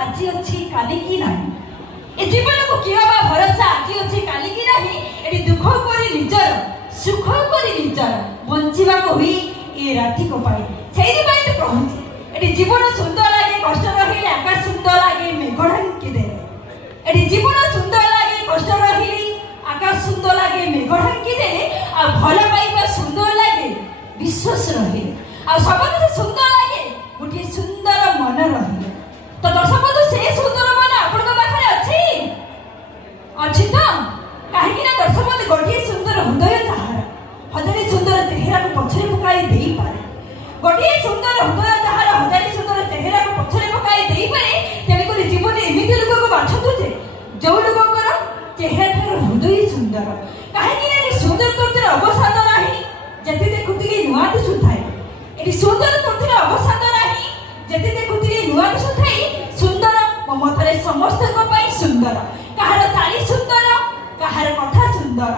आज अच्छी काली की नहीं ए जीवन को किया भरोसा आज अच्छी काली की नहीं एटी दुख करी निजर सुख करी निजर बंचिबा को हुई ए राति को पाई सेही पाई तो कहूची एटी जीवन सुंदर लागे कष्ट रहिले आकाश सुंदर लागे मेघ ढांकी दे एटी जीवन सुंदर लागे कष्ट रहिले आकाश सुंदर लागे मेघ ढांकी दे आ भल पाइबा सुंदर लागे विश्वास रहे आ सब किसी सुंदर लागे गोटे सुंदर मन रहे तो दर्शक बंधु से सुंदर मन आपण पाखे अच्छी तो कहीं दर्शक बंधु गोटे सुंदर हृदय जहार हजारे सुंदर चेहरा को पछरे पकाई दे पारे गोटे सुंदर हृदय जहार हजारे सुंदर चेहरा को पछरे पकाई दे पारे तेणुक जीवन एमती लोक को बाछतु जे जो लोकर चेहरा ठार हृदय सुंदर कहीं सुंदर करते अवसाद ना जति देखुली नुआ दिशुए ये सुंदर करते अवसाद ना जति देखुली नुआ दिशुए सुंदर मो मत समस्त सुंदर कहार चाली सुंदर कहार कथा सुंदर